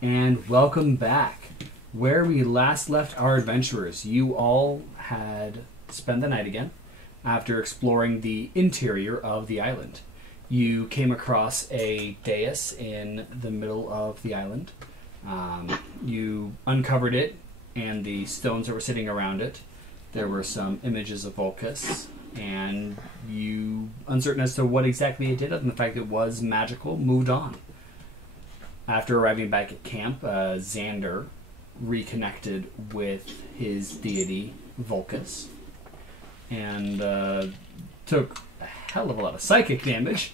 and welcome back. Where we last left our adventurers, you all had spent the night again after exploring the interior of the island. You came across a dais in the middle of the island. You uncovered it and the stones that were sitting around it. There were some images of Vulcus, and you, uncertain as to what exactly it did, other than the fact it was magical, moved on. After arriving back at camp, Xander reconnected with his deity, Vulcus, and took a hell of a lot of psychic damage,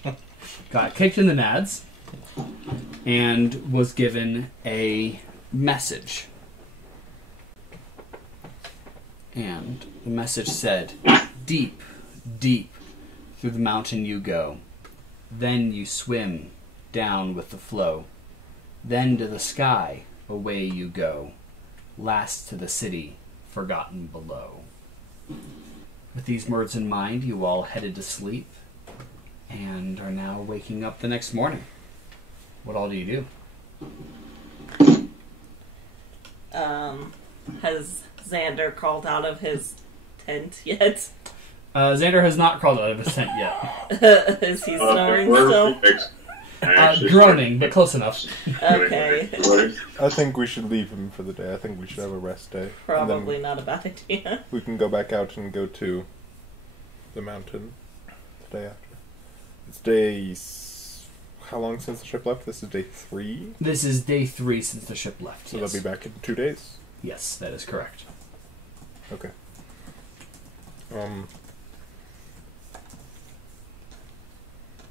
got kicked in the nads, and was given a message. And the message said, "Deep, deep through the mountain you go. Then you swim down with the flow. Then to the sky away you go. Last to the city forgotten below." With these words in mind, you all headed to sleep and are now waking up the next morning. What all do you do? Has Xander crawled out of his tent yet? Xander has not crawled out of his tent yet. Is he snoring still? Groaning, but close enough. Okay. I think we should leave him for the day. I think we should have a rest day. Probably not a bad idea. We can go back out and go to the mountain the day after. It's day... How long since the ship left? This is day 3? This is day 3 since the ship left. So yes. they'll be back in 2 days? Yes, that is correct. Okay.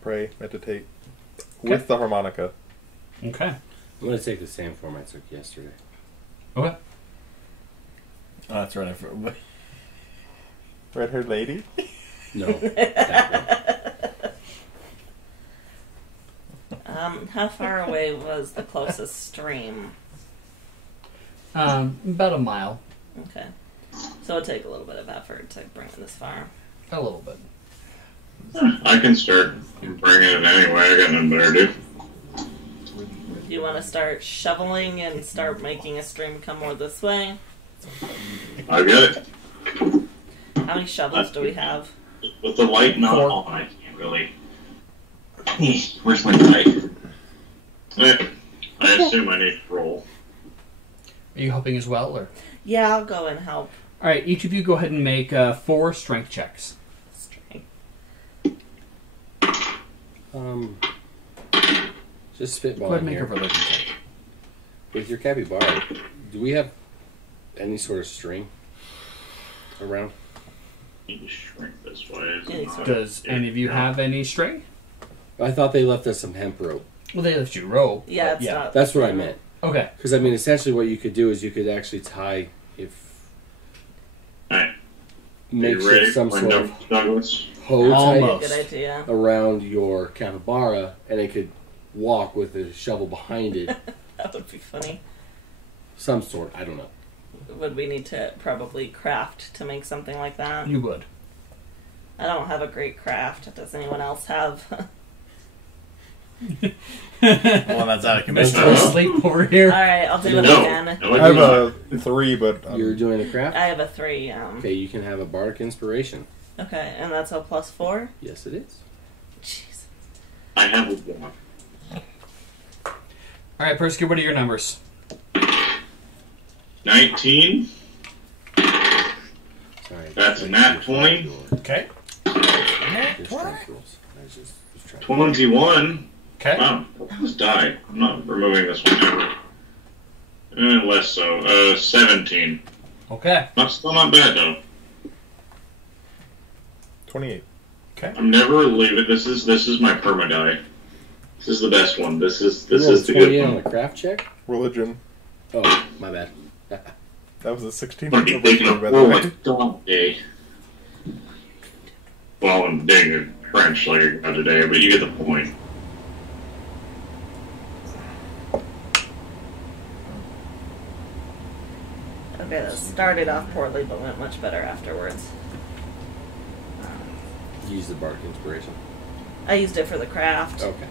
Pray, meditate. Okay. With the harmonica. Okay. I'm going to take the same form I took yesterday. Okay. Oh, that's right. I forgot. Red-haired lady? No. That How far away was the closest stream? About a mile. Okay. So it'll take a little bit of effort to bring it this far. A little bit. I can start bringing it anyway. I got nothing better to do. Do you want to start shoveling and start making a stream come more this way? I got it. How many shovels do we have? With the light not 4. on, I can't really... Where's my light? I assume I need to roll. Are you helping as well, or? Yeah, I'll go and help. All right, each of you go ahead and make 4 strength checks. Strength. just Go ahead spitballing and make a here. religion check. With your capybara, do we have any sort of string around? Need to shrink this way. Any sort Does any of you have any string? I thought they left us some hemp rope. Well, they left you rope. Yeah, but it's not. That's what I meant. Okay. Because, I mean, essentially what you could do is you could actually tie, if... Alright. Make You ready some for sort my of Douglas? hoe Almost. tie Good idea. around your capybara, and it could walk with a shovel behind it. That would be funny. Some sort. I don't know. Would we need to probably craft to make something like that? You would. I don't have a great craft. Does anyone else have? Well, that's out of commission. Mr. Sleep over here. Alright, I'll do it No. again. No, I have a 3, but... You're doing a craft? I have a 3. Okay, you can have a bardic inspiration. Okay, and that's a +4? Yes, it is. Jeez. I have a 1. All right, Perske, what are your numbers? 19. Sorry. That's a nat 20. Okay. Your strength rules. I was just trying to... 21. Okay. Wow, let's die. I'm not removing this one ever. Less so. 17. Okay. Still not bad though. 28. Okay. I'm never leaving. This is my perma die. This is the best one. This is the 28 good on one. the craft check? Religion. Oh, my bad. That was a 16. I'm gonna be taking a by the roll way. like a dog day. Well, I'm digging a trench like I got today, but you get the point. Okay, that started off poorly, but went much better afterwards. Use the bardic inspiration. I used it for the craft. Okay.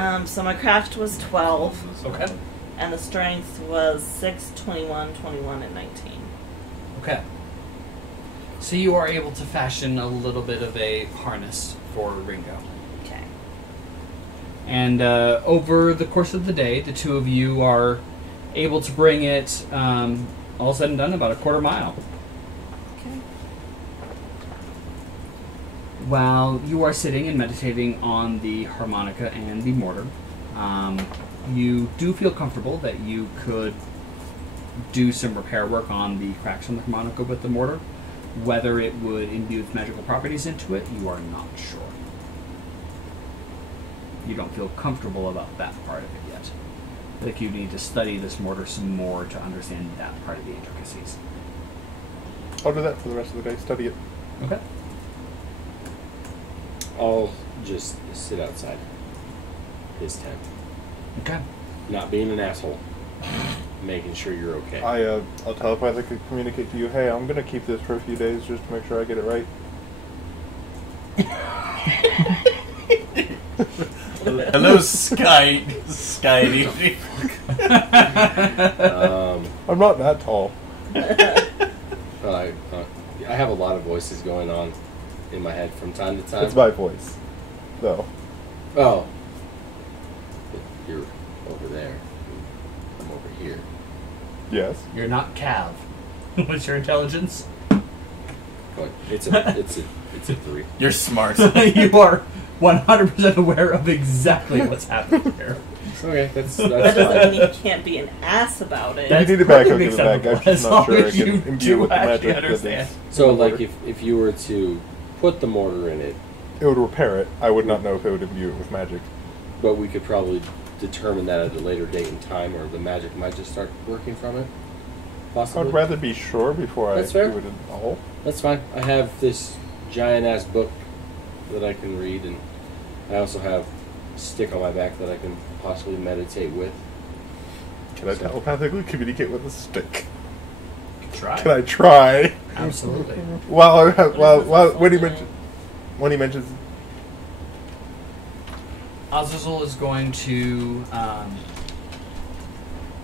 So my craft was 12, Okay. and the strength was 6, 21, 21, and 19. Okay. So you are able to fashion a little bit of a harness for Ringo. Okay. And over the course of the day, the two of you are able to bring it, all said and done, about a quarter mile. Okay. While you are sitting and meditating on the harmonica and the mortar, you do feel comfortable that you could do some repair work on the cracks on the harmonica with the mortar. Whether it would imbue with magical properties into it, you are not sure. You don't feel comfortable about that part of it yet. I think you need to study this mortar some more to understand that part of the intricacies. I'll do that for the rest of the day. Study it. Okay. I'll just sit outside his tent. Okay. Not being an asshole. Making sure you're okay. I'll telepathically communicate to you, hey, I'm going to keep this for a few days just to make sure I get it right. Hello, Sky. I'm not that tall. I have a lot of voices going on in my head from time to time. It's my voice, though. Oh. You're over there. I'm over here. Yes. You're not Cav. What's your intelligence? But it's a 3. You're smart. You are 100% aware of exactly what's happening here. Okay, that's That doesn't fine. mean you can't be an ass about it. That's You need to back up perfectly to the back. I'm acceptable, just as not long sure I as can you imbue do with the actually magic that understand. is So, in the like, mortar. if you were to put the mortar in it, It would repair it. I would not know if it would imbue it with magic. but we could probably determine that at a later date and time, or the magic might just start working from it. Possibly. I'd rather be sure before That's I fair. do it at all. That's fine. I have this giant-ass book that I can read, and I also have a stick on my back that I can possibly meditate with. Can I telepathically communicate with a stick? Try. Can I try? Absolutely. When he mentions Azazel is going to.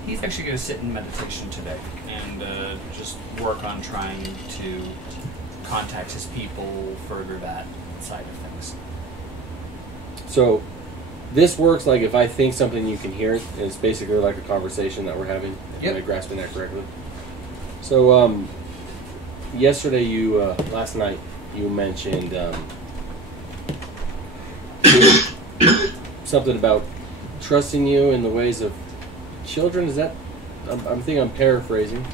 He's actually going to sit in meditation today and just work on trying to contact his people, further that side of things. So, this works like if I think something, you can hear it, and it's basically like a conversation that we're having. Yep. Am I grasping that correctly? So, yesterday last night, you mentioned something about trusting you in the ways of children. Is that? I'm thinking I'm paraphrasing.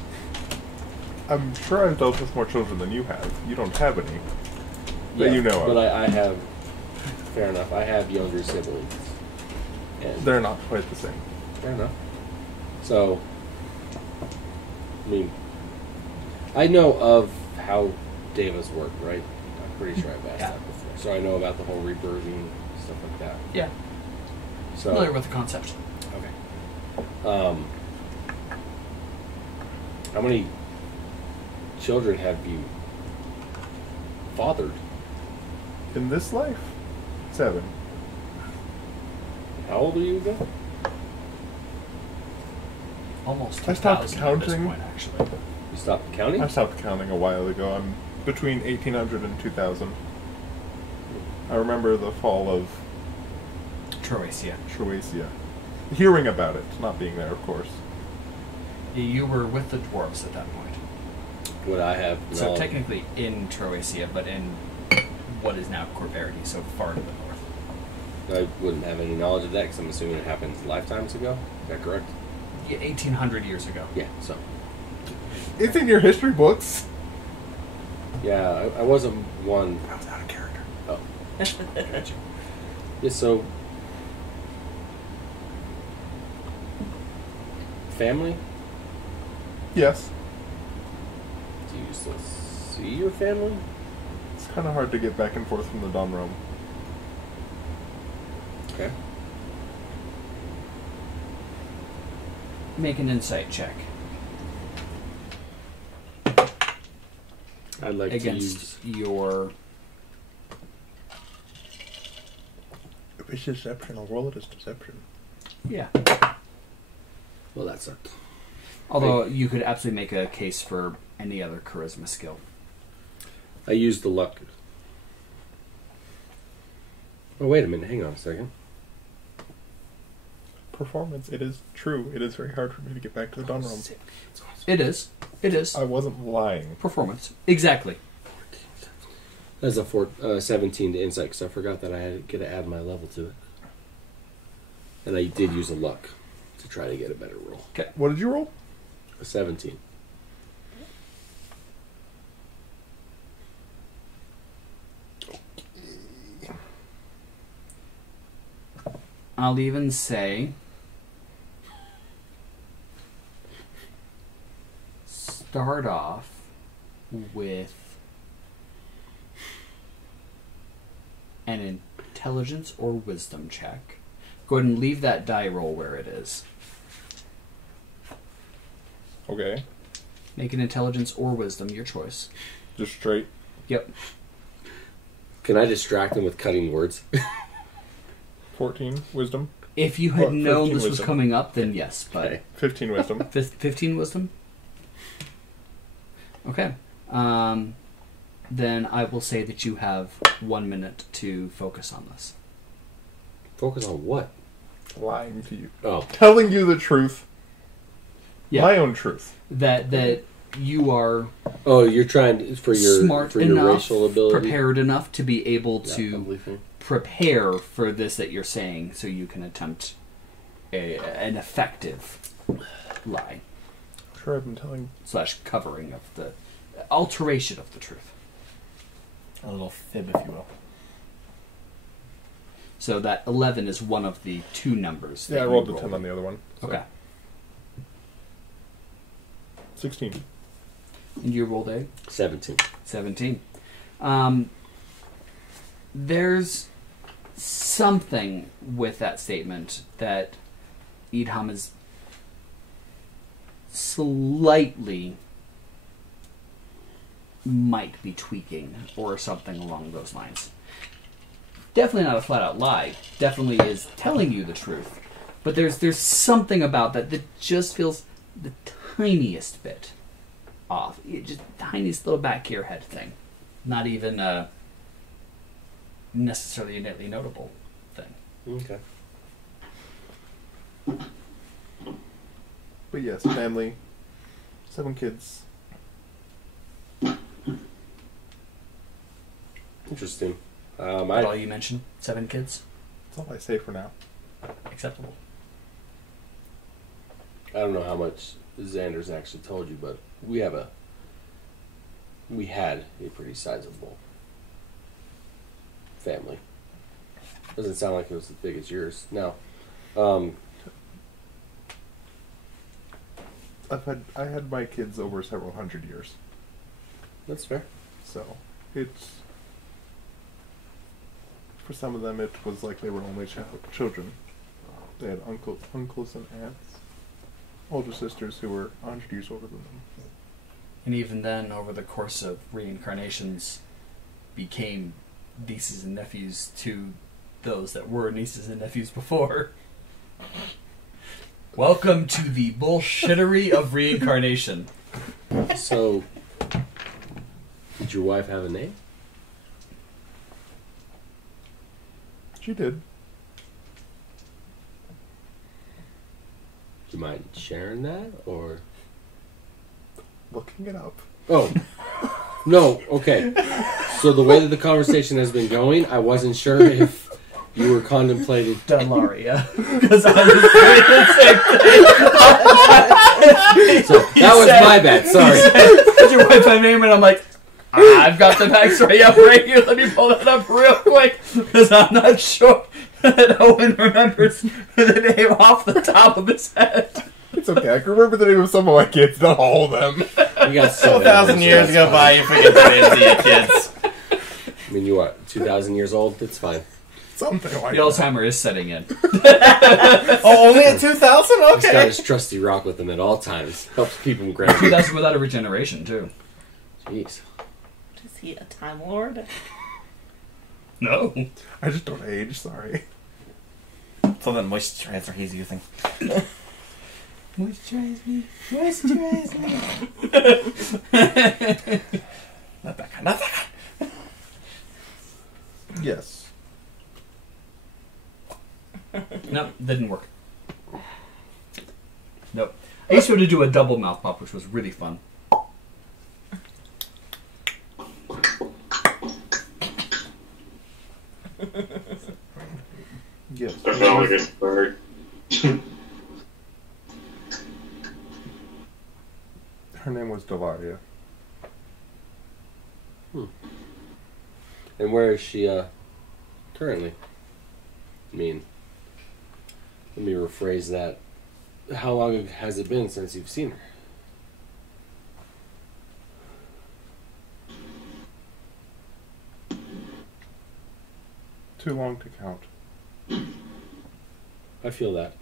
I'm sure I've dealt with more children than you have. You don't have any that you know of. But I have. Fair enough. I have younger siblings. And They're not quite the same. fair enough. So, I mean, I know of how Deva's work, right? I'm pretty sure I've asked Yeah. that before. So I know about the whole rebirthing, stuff like that. Yeah. So, Familiar with the concept. okay. How many children have you fathered? In this life, 7. How old are you again? Almost I stopped 2,000 at this counting. point, actually. You stopped counting? I stopped counting a while ago. I'm between 1800 and 2000. I remember the fall of Troasia. Troasia. Hearing about it, not being there, of course. You were with the dwarves at that point. Would I have So known? technically in Troasia, but in what is now Corverity, so far to the north. I wouldn't have any knowledge of that because I'm assuming it happened lifetimes ago. Is that correct? Yeah, 1800 years ago. Yeah, so. It's in your history books. Yeah, I wasn't one. I was out of character. Oh. Gotcha. Yeah, so. Family? Yes. Do you still see your family? It's kind of hard to get back and forth from the Dawn Realm. Okay. Make an insight check I'd like against your It's deception. I'll roll it as deception. Yeah. Well, that sucked. Although you could absolutely make a case for any other charisma skill. I used the luck. Oh, wait a minute. Hang on a second. Performance. It is true. It is very hard for me to get back to the Dawn Realm. It is. It is. I wasn't lying. Performance. Exactly. That's a 17 to insight, because I forgot that I had to add my level to it. And I did use a luck to try to get a better roll. Okay. What did you roll? A 17. I'll even say start off with an intelligence or wisdom check. Go ahead and leave that die roll where it is. Okay. Make an intelligence or wisdom, your choice. Just straight. Yep. Can I distract him with cutting words? 14 wisdom. If you had Or known 15 this was wisdom. coming up, then yes, but... Okay. 15 wisdom. 15 wisdom? Okay. Then I will say that you have 1 minute to focus on this. Focus on what? Lying to you. Oh. Telling you the truth. Yeah. My own truth. That you are Oh, you're trying to, for your smart for your enough, racial ability. prepared enough to be able Yeah, to I'm leaving. prepare for this that you're saying, so you can attempt an effective lie Sure, I've been telling. / covering of the alteration of the truth. A little fib, if you will. So that 11 is one of the 2 numbers. Yeah, I that rolled you the 10 on the other one. So. Okay. 16. And you rolled a 17. 17. There's something with that statement that Idham is slightly might be tweaking or something along those lines. Definitely not a flat-out lie. Definitely is telling you the truth. But there's something about that just feels the tiniest bit off. Just tiniest little back of your head thing. Not even necessarily innately notable thing. Okay. But yes, family. 7 kids. Interesting. That's all you mentioned? 7 kids? That's all I say for now. Acceptable. I don't know how much Xander's actually told you, but we had a pretty sizable family. Doesn't sound like it was as big as yours. No. I had my kids over several hundred years. That's fair. So it's, for some of them it was like they were only children. They had uncles and aunts, older sisters who were 100 years older than them. And even then, over the course of reincarnations, became nieces and nephews to those that were nieces and nephews before. Welcome to the bullshittery of reincarnation. So, did your wife have a name? She did. Do you mind sharing that, or? Looking it up. Oh. No, okay. So the way that the conversation has been going, I wasn't sure if you were contemplating... Delaria. Because I was doing the same thing. So, that was my bad, sorry. Did your wife have a name? And I'm like, I've got the backstory up right here. Let me pull that up real quick. Because I'm not sure that Owen remembers the name off the top of his head. It's okay. I can remember the name of some of my kids, not all of them. You got 2,000 years go by, you forget the names of your kids. I mean, you are 2,000 years old? It's fine. Something like The that. Alzheimer is setting in. Oh, only at 2,000? He's got Okay. his trusty rock with him at all times. Helps keep him grounded. 2000 without a regeneration, too. Jeez. Is he a Time Lord? No. I just don't age, sorry. So that moisturizer he's using. Moisturize me. Moisturize me. Not that kind. Not that kind. Yes. Nope, didn't work. Nope. I used to be able to do a double mouth pop, which was really fun. Yes. I felt like it's bird. Her name was Delaria. And where is she currently? I mean, let me rephrase that. How long has it been since you've seen her? Too long to count. I feel that.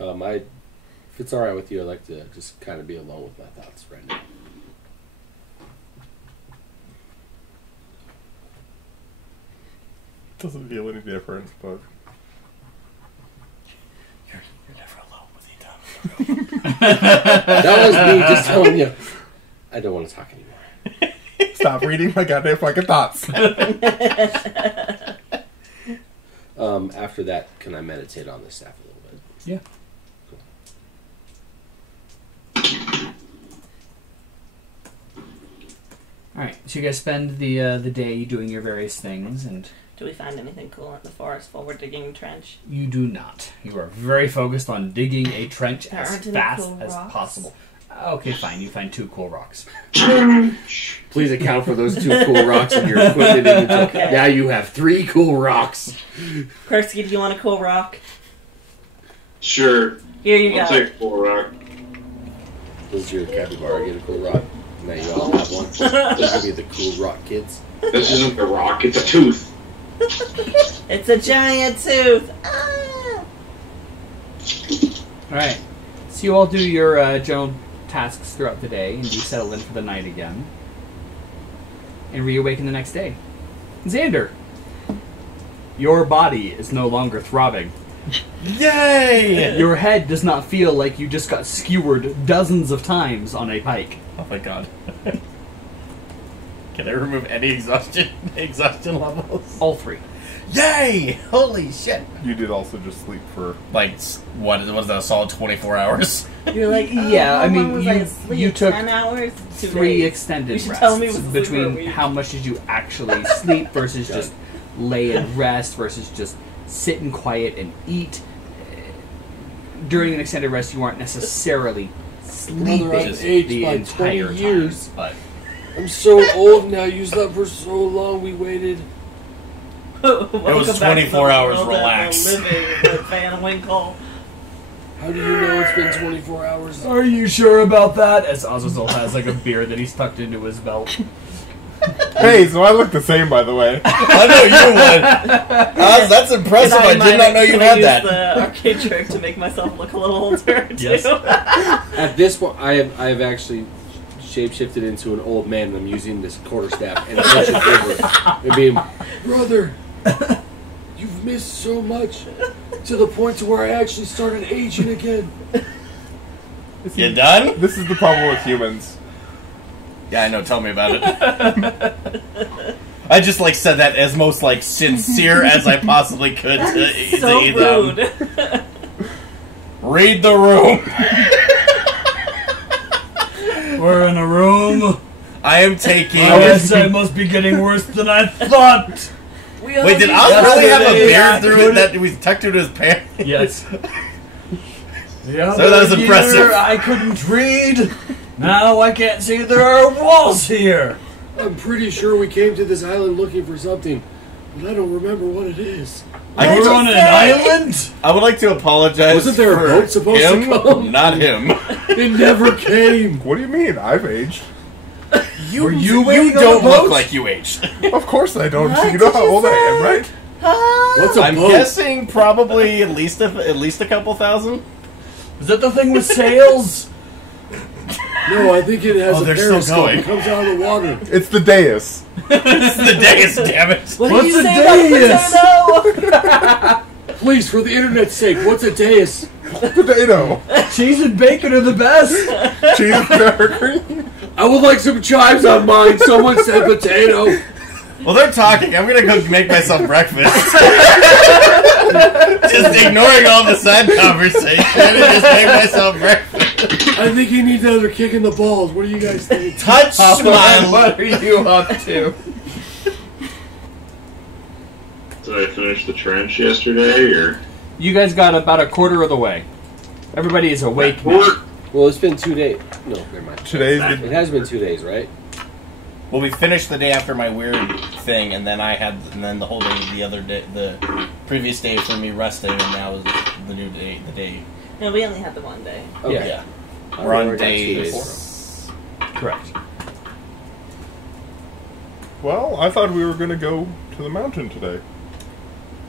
If it's alright with you, I'd like to just kind of be alone with my thoughts right now. Doesn't feel any different, but... You're never alone with Idham. That was me just telling you. I don't want to talk anymore. Stop reading my goddamn fucking thoughts. After that, can I meditate on the staff a little bit? Yeah. Alright, so you guys spend the day doing your various things, and Do we find anything cool in the forest while we're digging a trench? you do not. You are very focused on digging a trench There as aren't any fast cool as rocks? possible. Okay, fine. You find 2 cool rocks. Please account for those 2 cool rocks in your equipment inventory. Okay. Now you have 3 cool rocks. Perske, do you want a cool rock? Sure. Here you I'll go. take 4 rock. Does your capybara get a cool rock? Now you all have one. This will be the cool rock kids. This isn't the rock, it's a tooth. It's a giant tooth. Ah! Alright. So you all do your general tasks throughout the day, and you settle in for the night again. And reawaken the next day. Xander! Your body is no longer throbbing. Yay! Your head does not feel like you just got skewered dozens of times on a pike. Oh my god. Can I remove any exhaustion levels? All 3. Yay! Holy shit! You did also just sleep for... Like, what was that, a solid 24 hours? You're like, oh, Yeah, how I mean, long was you- I asleep? you took 10 hours? 2 3 days. extended You should rests tell me what's the between week. how much did you actually sleep versus just lay and rest versus just sit and quiet and eat. During an extended rest, you aren't necessarily sleeping I've aged the by entire 20 years. time, but I'm so old now. You slept for so long. We waited. Welcome was back to 24 the hours, world relax. of living with Van Winkle. How do you know it's been 24 hours? are you sure about that? As Azazel has like a beer that he's tucked into his belt. Hey, so I look the same, by the way. I know you would. That's impressive. I did not know you had that. Can I use the arcade trick to make myself look a little older, too? Yes. At this point, I have actually shapeshifted into an old man, and I'm using this quarterstaff and pushing over and being, brother, you've missed so much to the point to where I actually started aging again. You done? This is the problem with humans. Yeah, I know. Tell me about it. I just said that as most sincere as I possibly could to So Idham. rude. Read the room. We're in a room. I am taking. I guess I must be getting worse than I thought. Wait, did Oz really have a beard through it that was tucked into his pants? Yes. So that was impressive. I couldn't read. Now I can't see there are walls here. I'm pretty sure we came to this island looking for something, but I don't remember what it is. We're on an island? I would like to apologize. Wasn't there a for boat supposed to him, come? Not him. It never came. What do you mean? I've aged. You you waiting on don't the boat? look like you aged. Of course I don't. What You know did how you old I am, say? right? What's a I'm boat? guessing probably at least a couple thousand. Is that the thing with sails? No, I think it has a they're still periscope. going. It comes out of the water. It's the dais. It's the dais, damn it. What What's did you a say about potato? Please, for the internet's sake, what's a dais? Potato. Cheese and bacon are the best. Cheese and sour cream. I would like some chives on mine. Someone said potato. Well, they're talking. I'm gonna go make myself breakfast. Just ignoring all the side conversation and just make myself breakfast. I think he needs another kick in the balls. What do you guys think? Touch my... What are you up to? Did I finish the trench yesterday, or? You guys got about a quarter of the way. Everybody is awake now. Well, it's been 2 days. No, never mind. Today's It the... has been 2 days, right? Well, we finished the day after my weird thing, and then the whole day, the other day, the previous day for me resting, and now is the new day, the day. No, we only had the one day. Okay. Yeah. I We're on already got 2 day days. 4. Correct. Well, I thought we were going to go to the mountain today.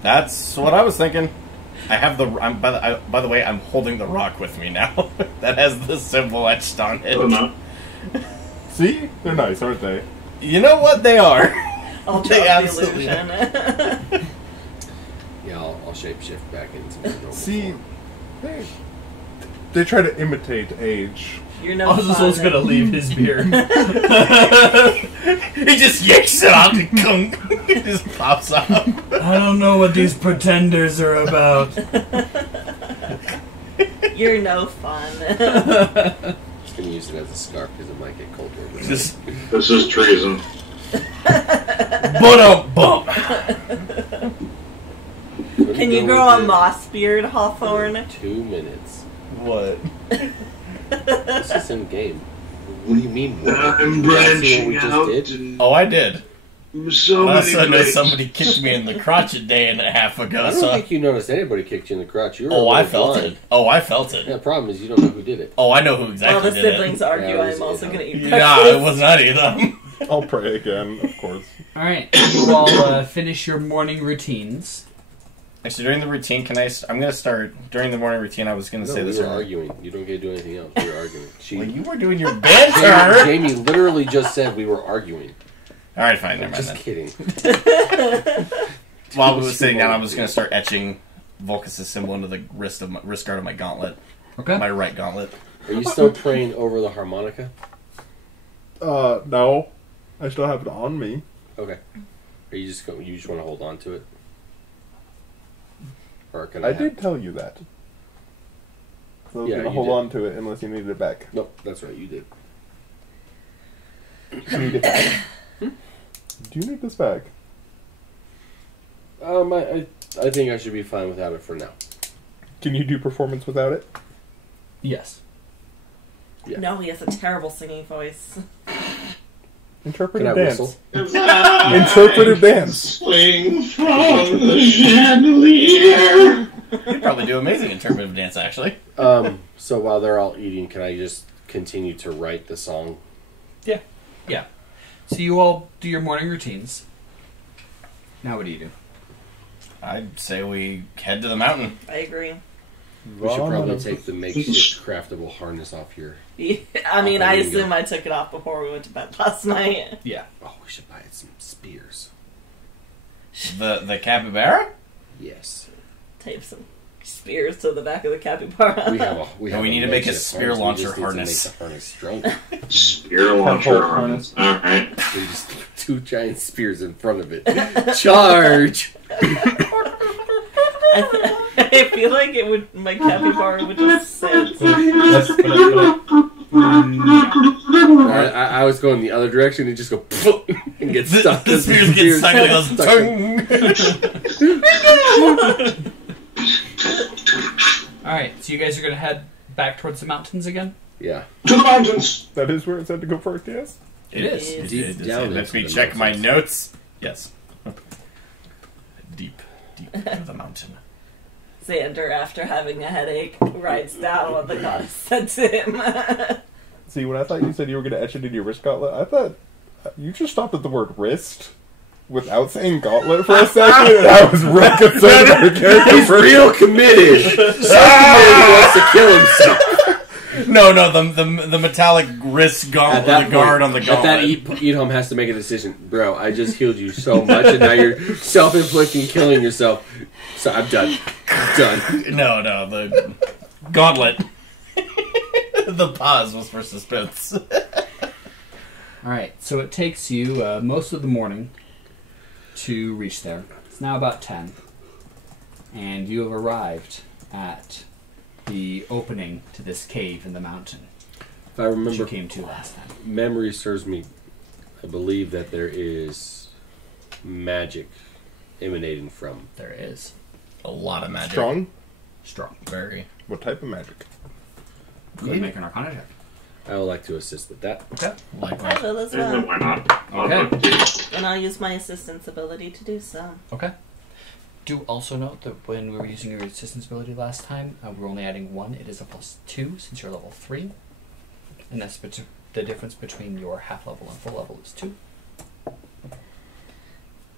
That's what I was thinking. I have by the way, I'm holding the rock with me now. That has the symbol etched on it. Oh, no. See? They're nice, aren't they? You know what they are? I'll They drop the absolutely illusion. Yeah, I'll shapeshift back into the normal See, form. they try to imitate age. You're no fun. Ozzel's gonna leave his beard. He just yanks it out and kunk. It just pops up. I don't know what these pretenders are about. You're no fun. Just gonna use it as a scarf because it might get cold over. Just This is treason. bump. Can you grow a moss beard, Hawthorn? 2 minutes. What? This is in game. What do you mean? What? I'm Did you not see what we branching just out. did? And Oh, I did. so I many also know ways. somebody kicked me in the crotch a day and a half ago. I don't So think you noticed anybody kicked you in the crotch. You were I a little felt blind. it. Oh, I felt it. Yeah, the problem is you don't know who did it. Oh, I know who While exactly the did siblings it. argue, Yeah, it was I'm also Idham. going to eat Nah, breakfast. it was not either. I'll pray again, of course. Alright, you all finish your morning routines. Actually, during the routine, I'm going to start... During the morning routine, I was going to No, say we this were earlier. arguing. You don't get to do anything else. We were arguing. Well, you were doing your banter! Jaimie literally just said we were arguing. Alright, fine, never mind Just then. kidding. While we were sitting down, I was going to start etching Volcus' symbol into the wrist guard of my gauntlet. Okay. My right gauntlet. Are you still praying over the harmonica? No. I still have it on me. Okay. Are you just want to hold on to it? Or can I did tell you that. So I was Yeah, going to you hold did. on to it unless you needed it back. Nope, that's right. You did. Do you need it back? Do you need this back? I think I should be fine without it for now. Can you do performance without it? Yes. Yeah. No, he has a terrible singing voice. Can Interpretive I dance. whistle? Interpretive dance. Swing from the chandelier. You'd probably do amazing interpretive dance, actually. So while they're all eating, can I just continue to write the song? Yeah. So you all do your morning routines. Now what do you do? I'd say we head to the mountain. I agree. We should probably take the makeshift craftable harness off here. I mean, There I you assume go. I took it off before we went to bed last night. Yeah. Oh, we should buy it some spears. The capybara? Yes. Tape some spears to the back of the capybara. We need to make a makeshift spear harness. We launcher just need to harness. make the harness stronger. Spear launcher harness. Alright. We just put 2 giant spears in front of it. Charge! I feel like my capybara would just sit. I was going the other direction and just go and get stuck. The spears get stuck and it goes tung. Alright, so you guys are going to head back towards the mountains again? Yeah. To the mountains! That is where it said to go first, yes? It is. It is. Deep down Let into me the check my mountains. notes. Yes. Deep into the mountain. Xander, after having a headache, writes down what the goddess said to him. See, when I thought you said you were going to etch it into your wrist gauntlet, I thought you just stopped at the word wrist without saying gauntlet for a second, and I was real concerned about the character. He's real committed. So committed he wants to kill himself. No, the metallic wrist gauntlet, the guard on the gauntlet. At that, Idham has to make a decision. Bro, I just healed you so much, and now you're self-inflicting, killing yourself. So I'm done. Done. No, the gauntlet. The pause was for suspense. Alright, so it takes you most of the morning to reach there. It's now about 10. And you have arrived at the opening to this cave in the mountain. If I remember, which you came to last time. Memory serves me. I believe that there is magic emanating from. There is. A lot of magic. Strong? Very. What type of magic? Go ahead and make an Arcana check. I would like to assist with that. Okay. I will as well. Why not? Okay. And I'll use my assistance ability to do so. Okay. Do also note that when we were using your assistance ability last time, we were only adding 1. It is a +2 since you're level 3. And that's the difference between your half level and full level is 2.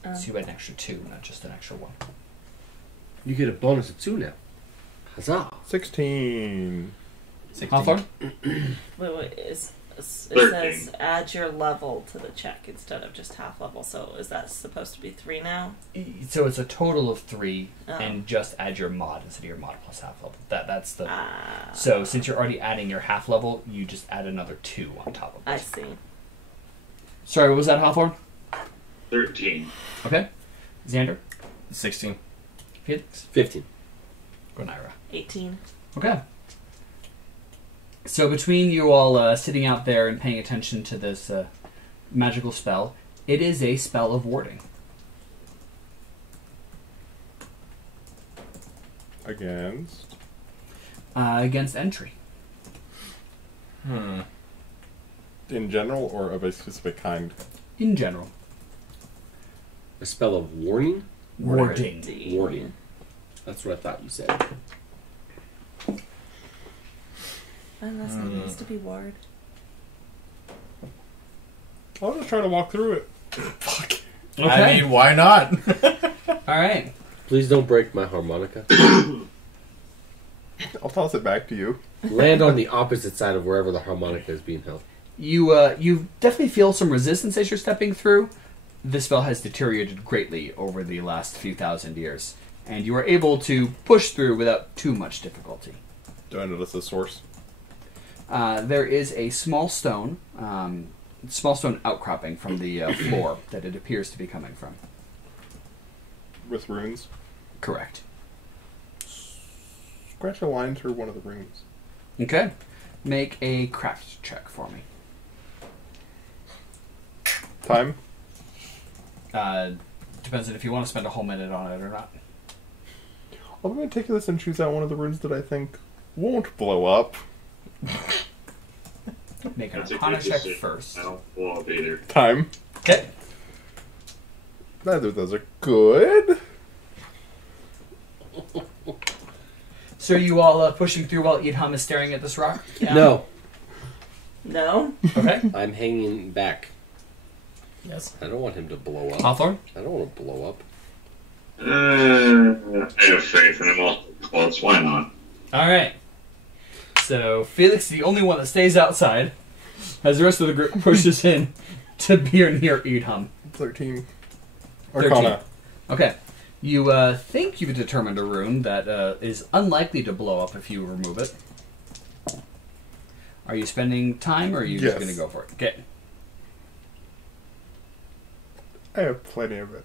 So you had an extra 2, not just an extra 1. You get a bonus of 2 now. Huzzah! 16. Hawthorn? Wait, it 13. says add your level to the check instead of just half level. So is that supposed to be 3 now? So it's a total of 3, Oh. and just add your mod instead of your mod plus half level. That's the. So since you're already adding your half level, you just add another 2 on top of it. I see. Sorry, what was that, Hawthorn? 13. Okay. Xander? 16. Felix? 15. Gwyneira? 18. Okay. So between you all sitting out there and paying attention to this magical spell, it is a spell of warding. Against? Against entry. In general, or of a specific kind? In general. A spell of warning? Warding. Warding. That's what I thought you said. My last name used to be Ward. I was just trying to walk through it. Fuck. Okay. I mean, why not? Alright. Please don't break my harmonica. I'll toss it back to you. Land on the opposite side of wherever the harmonica is being held. You definitely feel some resistance as you're stepping through. This spell has deteriorated greatly over the last few thousand years, and you are able to push through without too much difficulty. Do I notice the source? There is a small stone outcropping from the floor that it appears to be coming from. With runes? Correct. Scratch a line through one of the runes. Okay. Make a craft check for me. Time? Depends on if you want to spend a whole minute on it or not. I'm going to take this and choose out one of the runes that I think won't blow up. Make an That's a Arcana good check decision. first. I don't blow up either. Time. Okay. Neither of those are good. So are you all pushing through while Idham is staring at this rock? Yeah. No, No? Okay. I'm hanging back. Yes. I don't want him to blow up. Hawthorn? I don't want to blow up. I have faith in him all. Well, why not? Alright. So Felix, the only one that stays outside, as the rest of the group pushes in to be near Idham. 13. 13. Arcana. Okay. You think you've determined a rune that is unlikely to blow up if you remove it. Are you spending time, or are you just Yes. going to go for it? Okay. I have plenty of it.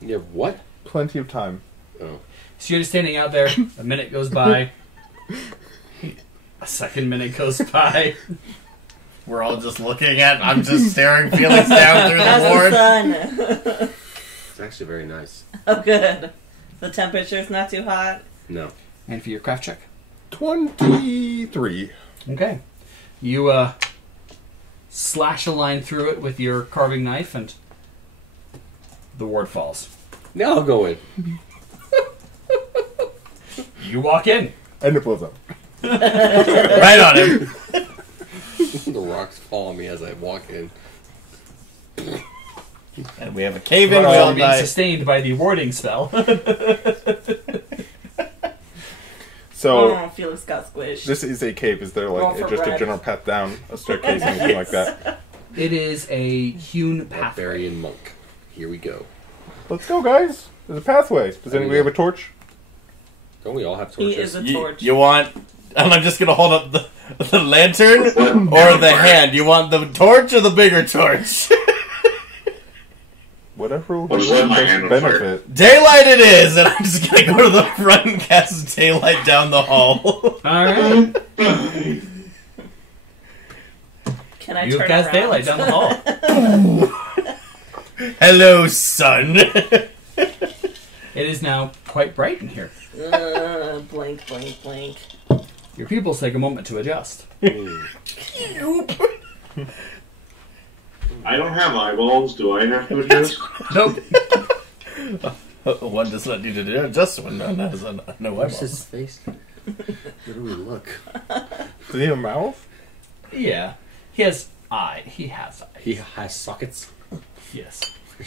You have what? Plenty of time. Oh. So you're just standing out there. A minute goes by. A second minute goes by. We're all just looking at. I'm just staring Felix down through the How's ward. the sun? It's actually very nice. Oh, good. The temperature's not too hot. No. And for your craft check. 23. Okay. You slash a line through it with your carving knife, and the ward falls. Now I'll go in. You walk in. And it blows up. Right on him. The rocks fall on me as I walk in. And we have a cave in. We're We all all being die. sustained by the warding spell. So Oh, Felix got squished. this is a cave. Is there Roll like for just a bread. general path down a staircase or anything like that? It is a hewn pathway. Barbarian monk. Here we go. Let's go, guys. There's a pathway. Does anybody have a torch? Don't we all have He torches? is a torch. You want... And I'm just going to hold up the lantern or the hand. You want the torch or the bigger torch? Whatever will What's give that, my the hand most on fire? benefit. Daylight it is, and I'm just going to go to the front and cast daylight down the hall. Alright. Can I You turn cast around? daylight down the hall. Hello, sun. It is now quite bright in here. Blink, blink, blink. Your pupils take a moment to adjust. I don't have eyeballs. Do I have to adjust? Nope. One does not need to do adjustment. No Where's eyeballs. his face? Where do we look? Does he have a mouth? Yeah. He has eyes. He has sockets. Yes. I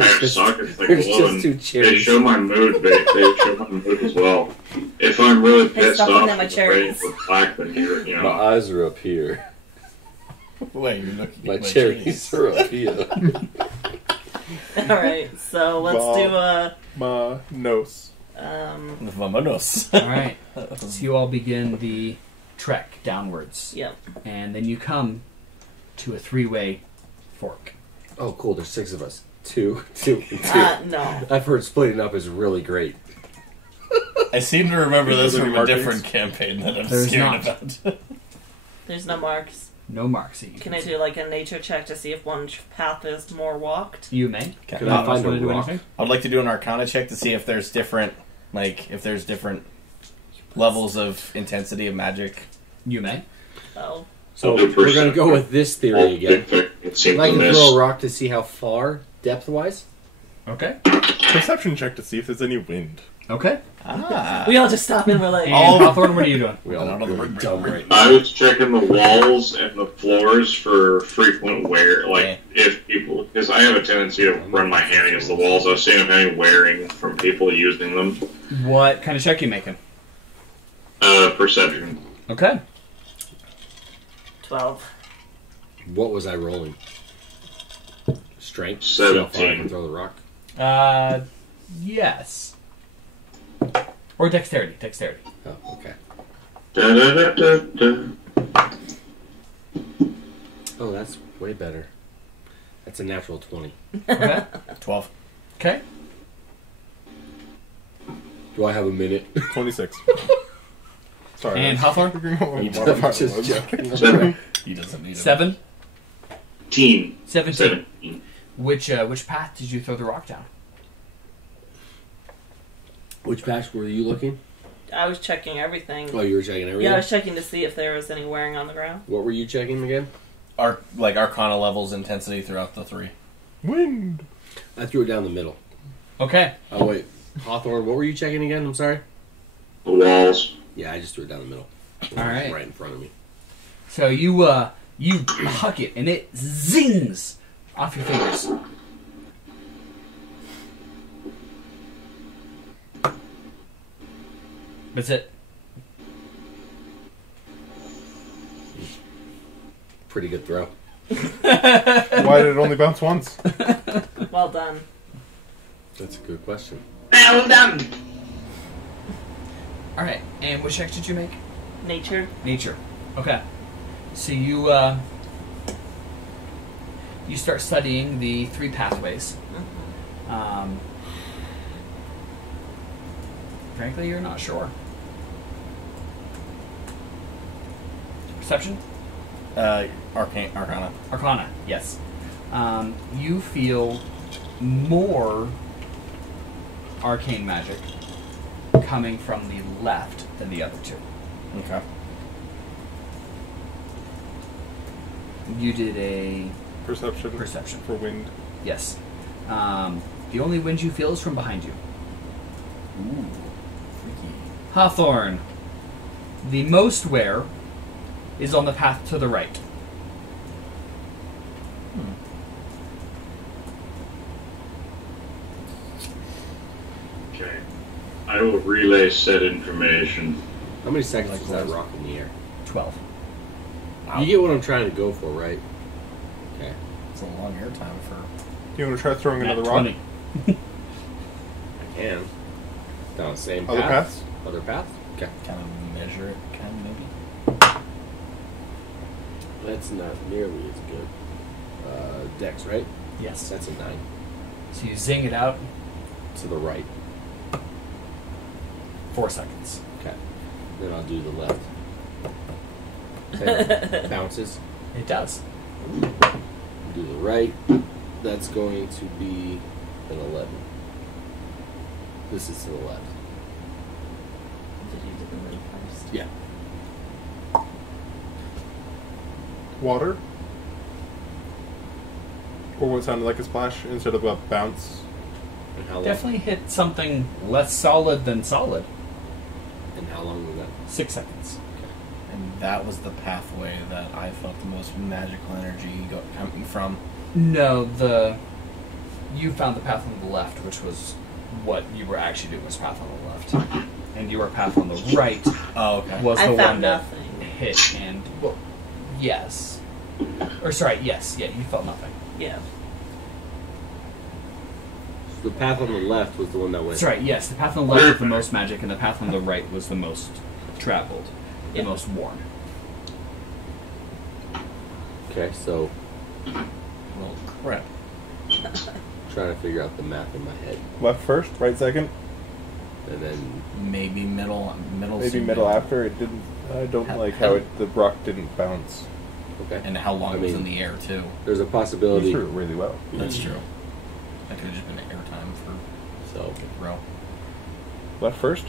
have sockets that There's glow, just two and cherries. they show my mood. They show my mood as well. If I'm really pissed stop off, looking at my and cherries. ready for black, then you My know. eyes are up here. Wait, you're looking My at my cherries are up here. Alright, so let's do a... Nose. Vamonos. Alright. So you all begin the trek downwards. Yep. And then you come to a three-way fork. Oh, cool. There's 6 of us. 2, 2, and 2. No. I've heard splitting up is really great. I seem to remember this Are there from a markings? different campaign that I'm There's scared not. about. There's no marks. No marks that you Can I do like a nature check to see if one path is more walked? You may. Can Could Not I find want a to do rock? anything? I'd like to do an Arcana check to see if there's different levels of intensity of magic. You may. Oh. So I'll do we're going to perception. go with this theory again. It seems I to can miss. throw a rock to see how far, depth-wise. Okay. Perception check to see if there's any wind. Okay. Ah. We all just stop and we're like... And Oh. Hawthorn, what are you doing? We all I don't know the are word. dumb right now. I was checking the walls and the floors for frequent wear, like if people, because I have a tendency to run my hand against the walls. I was seeing if any wearing from people using them. What kind of check you making? Perception. Okay. 12. What was I rolling? Strength? See how far I 17. can throw the rock? Yes. Or dexterity. Dexterity. Oh, okay. Da, da, da, da, da. Oh, that's way better. That's a natural 20. Okay. 12. Okay. Do I have a minute? 26. Sorry. And Hawthorn? Figuring out what I'm modifier just was. joking. Seven. He doesn't need it. 7. 17. 17. Which path did you throw the rock down? Which patch were you looking? I was checking everything. Oh, you were checking everything? Yeah, I was checking to see if there was any wearing on the ground. What were you checking again? Arcana levels intensity throughout the 3. Wind. I threw it down the middle. Okay. Oh, wait. Hawthorn, what were you checking again? I'm sorry? The walls. Yeah, I just threw it down the middle. All right. Right in front of me. So you huck it and it zings off your fingers. That's it. Pretty good throw. Why did it only bounce once? Well done. That's a good question. Well done. All right. And what check did you make? Nature. Nature. Okay. So you start studying the 3 pathways. Frankly, you're not sure. Perception? Arcana. Arcana, yes. You feel more arcane magic coming from the left than the other 2. Okay. You did a Perception. perception. For wind. Yes. The only wind you feel is from behind you. Ooh. Freaky. Hawthorn. The most wear is on the path to the right. Okay. I will relay said information. How many seconds is that rock in the air? 12. You get what I'm trying to go for, right? Okay. It's a long air time for. Do you want to try throwing Nat another rock? 20. I can. Down the same Other path? paths? Other path? Okay. Kind of measure it, kind of maybe. That's not nearly as good. Dex, right? Yes. That's a 9. So you zing it out, To the right. 4 seconds. Okay. Then I'll do the left. Okay. Bounces. It does. Do the right. That's going to be an 11. This is to the left. Did you do the right first? Yeah. Water? Or what sounded like a splash instead of a bounce? And how long? Definitely hit something less solid than solid. And how long was that? 6 seconds. And that was the pathway that I felt the most magical energy coming from. No, you found the path on the left, which was what you were actually doing, was path on the left. And your path on the right Oh, okay. was the I one found that nothing. hit and, well, yes. Or sorry, yes, yeah, you felt nothing. Yeah. So the path on the left was the one that went. That's right, yes, the path on the left was the most magic, and the path on the right was the most traveled, the Yeah. most worn. Okay, so Well, crap. trying to figure out the math in my head. Left first, right second, And then Maybe middle. maybe seemed middle to- after. It didn't. I don't like how the rock didn't bounce. okay. And how long I it was mean, in the air too. There's a You possibility. threw it really well. That's true. That could have just been air time for So the throw. Left first?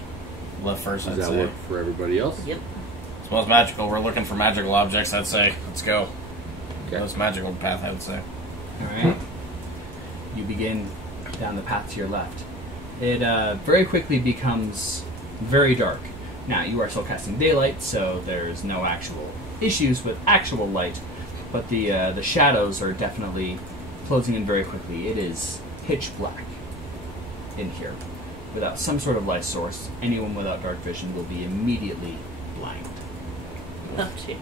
Left first, does I'd that say. work for everybody else? Yep. It's most magical. We're looking for magical objects, I'd say. Let's go. Okay. Most magical path, I would say. Alright. You begin down the path to your left. It very quickly becomes very dark. Now, you are still casting daylight, so there's no actual issues with actual light, but the shadows are definitely closing in very quickly. It is pitch black in here. Without some sort of light source, anyone without dark vision will be immediately blind. Oh dear.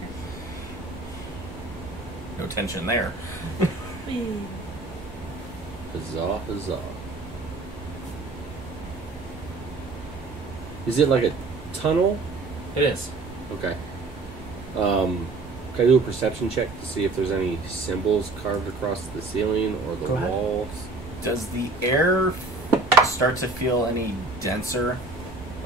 No tension there. Whee. Huzzah, huzzah. Is it like a tunnel? It is. Okay. Can I do a perception check to see if there's any symbols carved across the ceiling or the Go ahead. walls? Does the air start to feel any denser?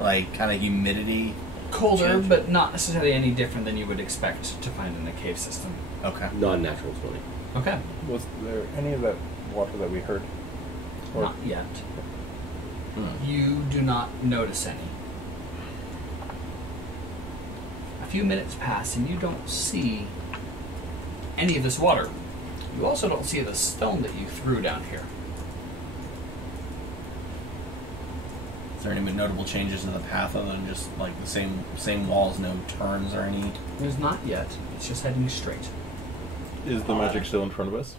Like, kind of humidity? Colder, Change. but not necessarily any different than you would expect to find in a cave system. Okay. Non-natural 20. Okay. Was there any of that water that we heard? Or Not yet. Hmm. You do not notice any. A few minutes pass and you don't see any of this water. You also don't see the stone that you threw down here. Is there any notable changes in the path other than just like the same walls, no turns or any? There's not yet. It's just heading straight. is the magic still in front of us?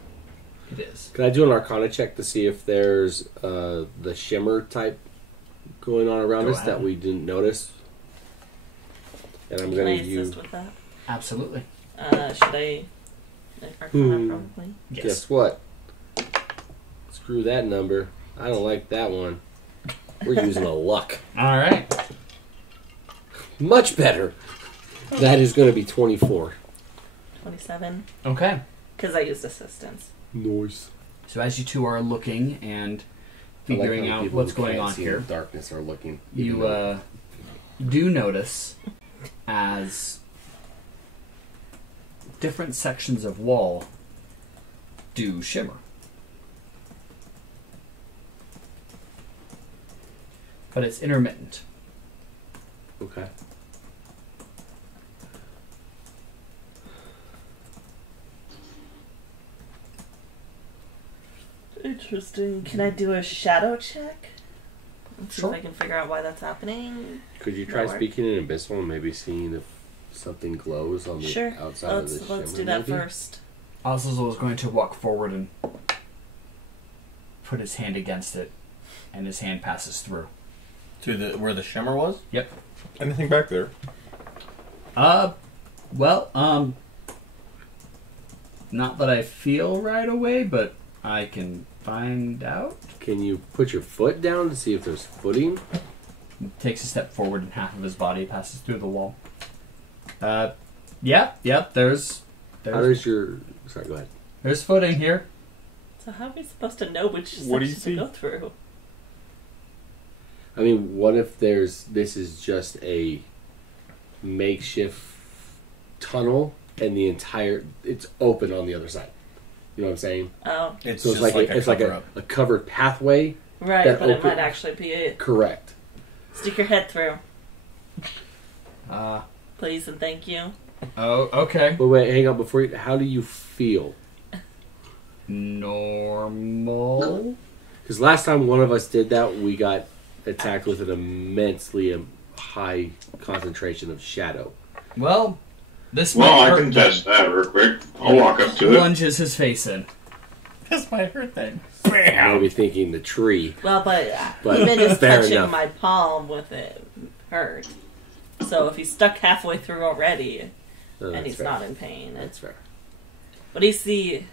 It is. Can I do an Arcana check to see if there's the shimmer type going on around Go us ahead. that we didn't notice? And I'm Can I going to use. assist with that? Absolutely. Should I? Arcana, probably. Yes. Guess what? Screw that number. I don't like that one. We're using a luck. All right. Much better. That is going to be 24. 27. Okay. Because I used assistance. Nice. So as you two are looking and I like figuring how out people what's who going can't on see here, in darkness are looking. you do notice as different sections of wall do shimmer. But it's intermittent. Okay. Interesting. Can I do a shadow check? Let's see Sure. if I can figure out why that's happening. Could you try Nowhere. speaking in Abyssal and maybe seeing if something glows on the Sure. outside of the Let's shimmer? do that maybe? first. Azazel is going to walk forward and put his hand against it, and his hand passes through. To where the shimmer was? Yep. Anything back there? Well, not that I feel right away, but I can find out. Can you put your foot down to see if there's footing? He takes a step forward and half of his body passes through the wall. Yeah, there's How does your... Sorry, go ahead. there's footing here. So how are we supposed to know which What do you sections to see? go through? I mean, what if this is just a makeshift tunnel and it's open on the other side? You know what I'm saying? Oh, It's So it's just like, like a a covered pathway. right, That but it open- might actually be it. Correct. Stick your head through, Uh, please and thank you. oh, okay. But wait, hang on. Before you, how do you feel? Normal. Because last time one of us did that, we got attacked with an immensely high concentration of shadow. Well, this Well, might I hurt can test that real quick. I'll walk up to it. Plunges his face in. This might hurt then. Maybe thinking the tree. Well, but But even just fair touching enough. my palm with it hurt. So if he's stuck halfway through already No, and that's he's fair. not in pain, That's fair. what do you see?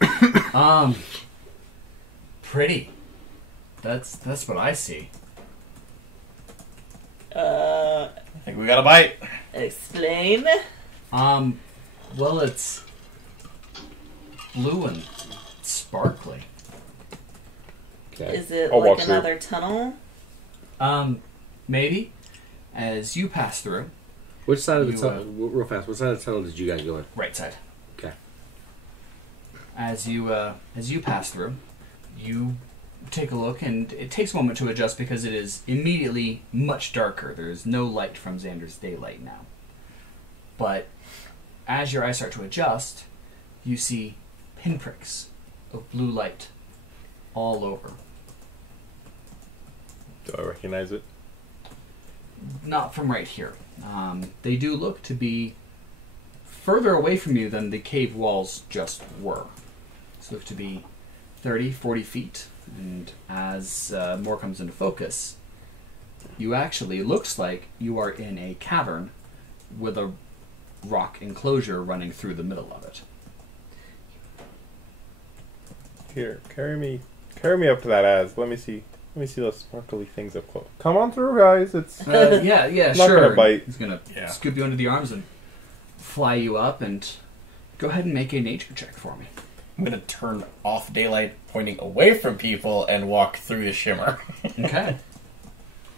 Pretty. That's what I see. I think we got a bite. Explain. Well, it's blue and sparkly. Okay. Is it I'll walk like through. another tunnel? Maybe as you pass through, Which side of the You, tunnel? Real fast. What side of the tunnel did you guys go in? right side. Okay. As you pass through, you take a look, and it takes a moment to adjust because it is immediately much darker. There's no light from Xander's daylight now. But as your eyes start to adjust, you see pinpricks of blue light all over. Do I recognize it? Not from right here. They do look to be further away from you than the cave walls just were. These look to be 30, 40 feet. And as more comes into focus, you actually, looks like you are in a cavern with a rock enclosure running through the middle of it. Here, carry me up to that as. Let me see those sparkly things up close. Come on through, guys. It's Yeah, Not sure. gonna bite. He's gonna Yeah. scoop you under the arms and fly you up, and go ahead and make a nature check for me. I'm gonna turn off daylight, pointing away from people, and walk through the shimmer. Okay.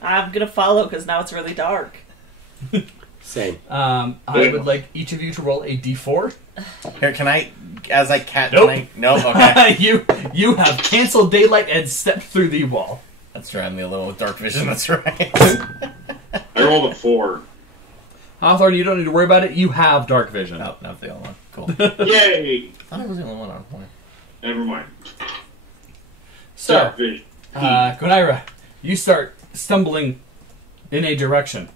I'm gonna follow because now it's really dark. Same. I would like each of you to roll a d4. Here, can I, as I cat? Nope. No, okay. You have canceled daylight and stepped through the wall. That's right. I'm the little with dark vision. That's right. I rolled a 4. Hawthorn, you don't need to worry about it. You have dark vision. No, not the only one. Cool. Yay! I thought I was the only one on point. Never mind. So, Dark vision. Gwyneira, you start stumbling in a direction.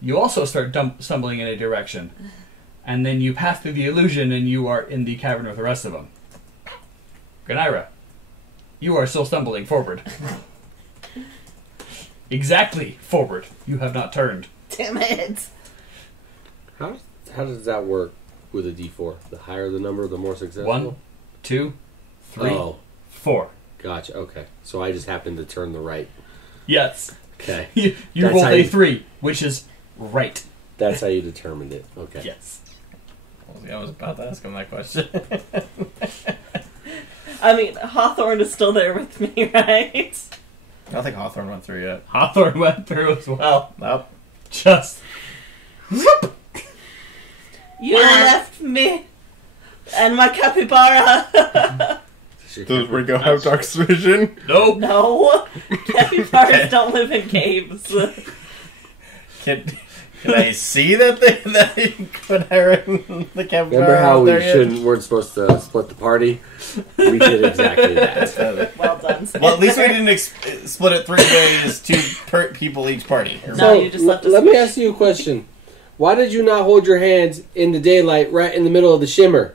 You also start stumbling in a direction. And then you pass through the illusion and you are in the cavern with the rest of them. Gwyneira, you are still stumbling forward. Exactly forward. You have not turned. Damn it! How does that work with a D4? The higher the number, the more successful? 1, 2, 3, Oh, 4. gotcha. Okay. So I just happened to turn the right. Yes. Okay. You That's rolled how a you- 3, which is right. That's how you determined it. Okay. Yes. I was about to ask him that question. I mean, Hawthorn is still there with me, right? I don't think Hawthorn went through yet. Hawthorn went through as well. Nope. Just. You left me and my capybara. Does Ringo have dark vision? Nope. No, capybaras don't live in caves. Can I see that they could hire the capybara? Remember how out we there yet? weren't supposed to split the party? We did exactly that. Well done. Well, at least we didn't split it 3 ways, 2 people each party. No, you just left us. Let me ask you a question. Why did you not hold your hands in the daylight right in the middle of the shimmer?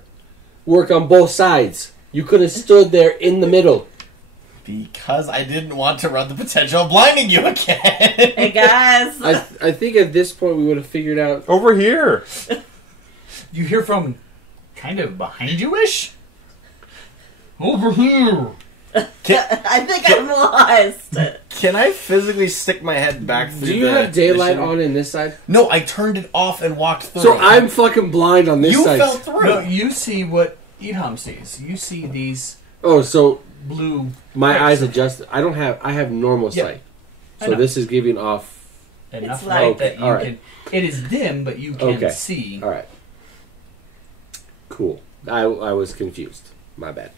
Work on both sides. You could have stood there in the middle. Because I didn't want to run the potential of blinding you again. Hey guys. I think at this point we would have figured out. Over here! You hear from kind of behind you-ish? Over here! I think I'm lost. Can I physically stick my head back through Do you have daylight on in this side? No, I turned it off and walked through. So I'm fucking blind on this You side. fell through. No, you see what Idham sees. You see these Oh, so blue... my pipes. eyes adjust. I have normal Yeah. sight. I So know. this is giving off. Enough It's light light. that you Alright. can... It is dim, but you can Okay. see. All right. Cool. I was confused. My bad.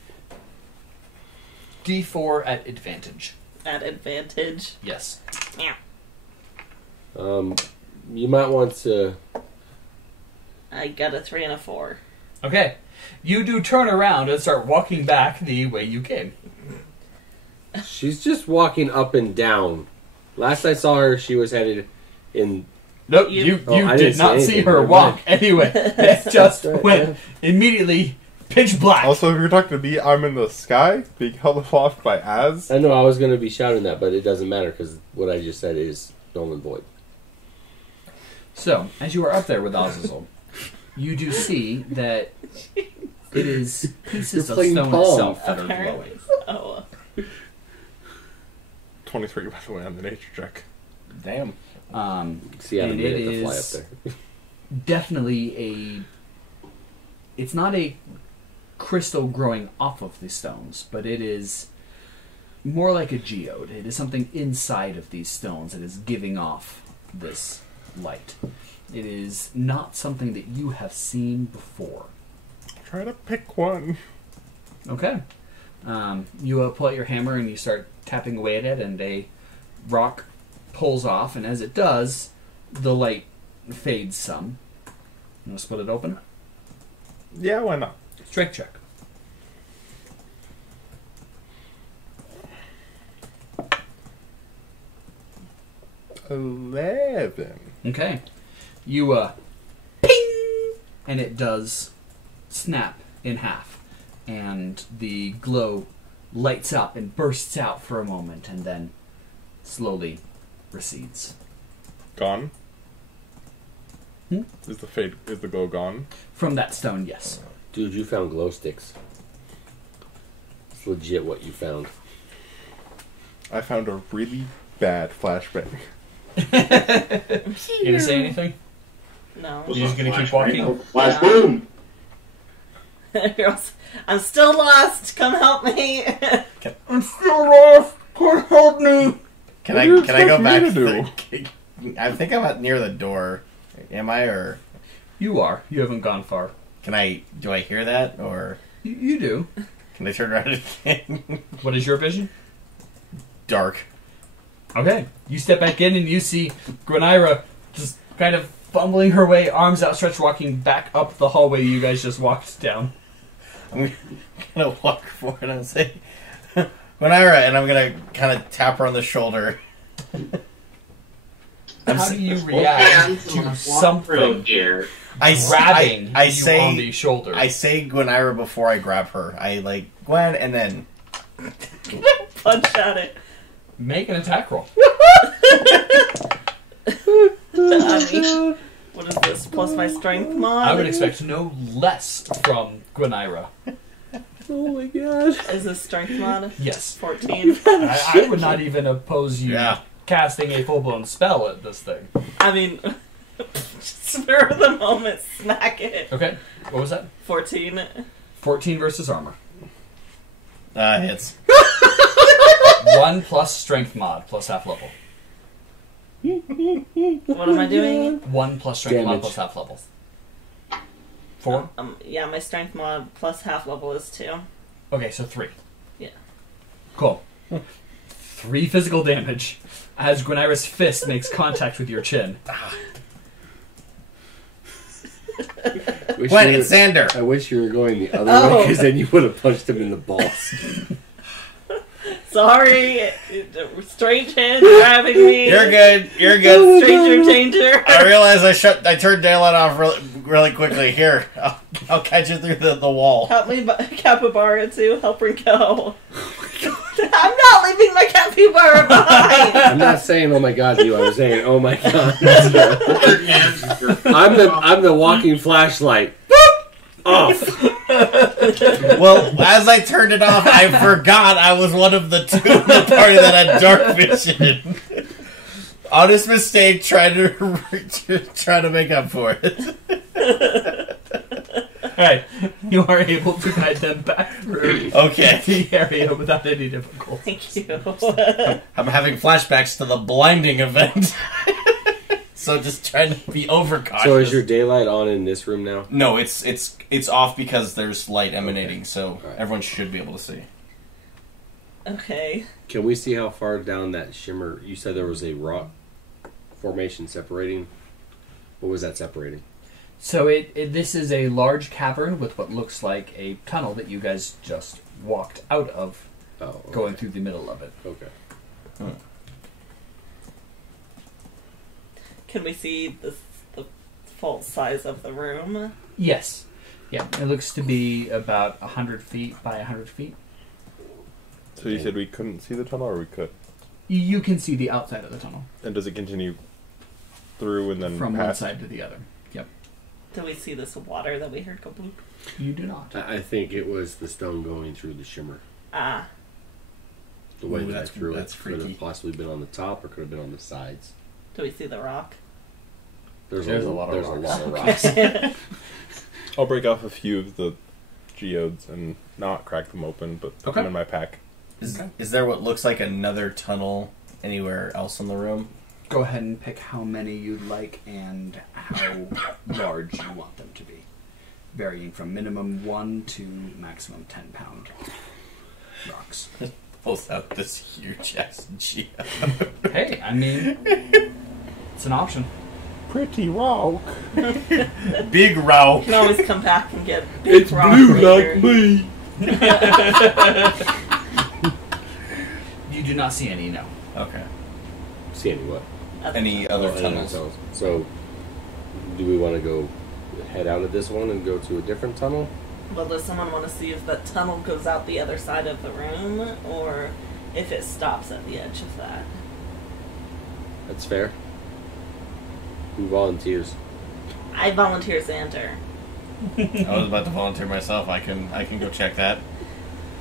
D4 at advantage. At advantage. Yes. Yeah. You might want to. I got a 3 and a 4. Okay. You do turn around and start walking back the way you came. She's just walking up and down. Last I saw her, she was headed in. Nope, You- you I did didn't not see see anything, her never walk mind. anyway. It just Right, went immediately pitch black. Also, if you're talking to me, I'm in the sky, being held aloft by Az. I know I was going to be shouting that, but it doesn't matter because what I just said is null and void. So, as you are up there with Azazel, you do see that it is pieces You're of playing stone Pong. itself that are Apparently. glowing. Oh. 23, by the way, on the nature check. Damn. See, I had a And minute it to fly up is there. definitely it's not a crystal growing off of the stones, but it is more like a geode. It is something inside of these stones that is giving off this light. It is not something that you have seen before. Try to pick one. Okay. You pull out your hammer and you start tapping away at it, and a rock pulls off, and as it does, the light fades some. You want to split it open? Yeah, why not? Strength check. $11. Okay. You, ping! And it does snap in half. And the glow lights up and bursts out for a moment and then slowly recedes. Gone? Hmm? Is the glow gone? From that stone, yes. Dude, you found glow sticks. It's legit what you found. I found a really bad flashbang. You gonna say anything? No. You're just gonna keep walking? Flash Yeah. boom! Girls, I'm still lost. Come help me. I'm still lost! Can't help me! Can What I do you can I go expect me back to to the, I think I'm at near the door. Am I, or You are. You haven't gone far. do I hear that, or You do. can I turn around again? What is your vision? Dark. Okay. You step back in and you see Gwyneira just kind of fumbling her way, arms outstretched, walking back up the hallway you guys just walked down. I'm gonna walk forward and say, Gwyneira, and I'm gonna kind of tap her on the shoulder. How do you react to something Here. grabbing I you say, on the shoulder? I say Gwyneira before I grab her. I like Gwen, and then Punch at it. Make an attack roll. What is this? Plus my strength mod? I would expect no less from Gwyneira. Oh my god. Is this strength mod? Yes. 14. I would not even oppose you Yeah. casting a full-blown spell at this thing. I mean, spur of the moment, smack it. Okay. What was that? 14. 14 versus armor. hits. 1 plus strength mod plus half level. What am I doing? 1 plus strength mod Damage. plus half level. 4? Yeah, my strength mod plus half level is 2. Okay, so 3. Yeah. Cool. 3 physical damage as Gwyneira's fist makes contact with your chin. Gwen, it's Xander. I wish you were going the other Oh. way because then you would have punched him in the balls. Sorry. Strange hand grabbing me. You're good. You're good. Stranger danger. I realize I turned daylight off really quickly. Here, I'll catch you through the wall. Help me, Capybara, too. Help her go. I'm people are behind. I'm not saying oh my god to you. I was saying oh my god. I'm the walking flashlight. Off. Well, as I turned it off, I forgot I was one of the 2 in the party that had dark vision. Honest mistake, trying to make up for it. Alright, you are able to guide them back through the area without any difficulty. Thank you. I'm having flashbacks to the blinding event. So just trying to be overcautious. So is your daylight on in this room now? No, it's off because there's light emanating, so Right. everyone should be able to see. Okay. Can we see how far down that shimmer? You said there was a rock formation separating. What was that separating? So this is a large cavern with what looks like a tunnel that you guys just walked out of, going through the middle of it. Okay. Can we see the full size of the room? Yes. Yeah, it looks to be about 100 feet by 100 feet. So you said we couldn't see the tunnel, or we could? You can see the outside of the tunnel. And does it continue through and then from past? one side to the other. Yep. Do we see this water that we heard go bloop? You do not. I think it was the stone going through the shimmer. Ah. The way Ooh, that I threw it that's could freaky. have possibly been on the top or could have been on the sides. Do we see the rock? There's a lot of rocks. I'll break off a few of the geodes and not crack them open, but put them in my pack. Is there what looks like another tunnel anywhere else in the room? Go ahead and pick how many you'd like and how large you want them to be. Varying from minimum 1 to maximum 10-pound rocks. Pulls out this huge ass geo. Hey, I mean, it's an option. Pretty rock. Big rock. You can always come back and get big It's rock blue later. like me. You do not see any, no. Okay. See any what? Any other tunnels? So, do we want to go head out of this one and go to a different tunnel? Well, does someone want to see if the tunnel goes out the other side of the room, or if it stops at the edge of that? That's fair. Who volunteers? I volunteer Xander. I was about to volunteer myself. I can go check that.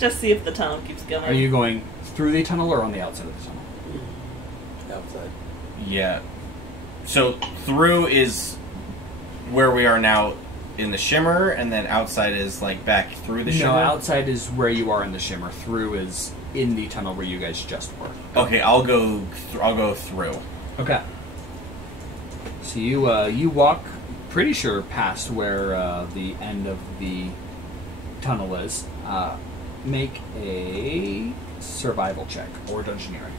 Just see if the tunnel keeps going. Are you going through the tunnel or on the outside of the tunnel? Outside. Yeah. So through is where we are now in the shimmer, and then outside is like back through the shimmer. No, outside is where you are in the shimmer. Through is in the tunnel where you guys just were. Okay, I'll go through. Okay. So you walk, pretty sure past where the end of the tunnel is. Make a survival check or dungeoneering.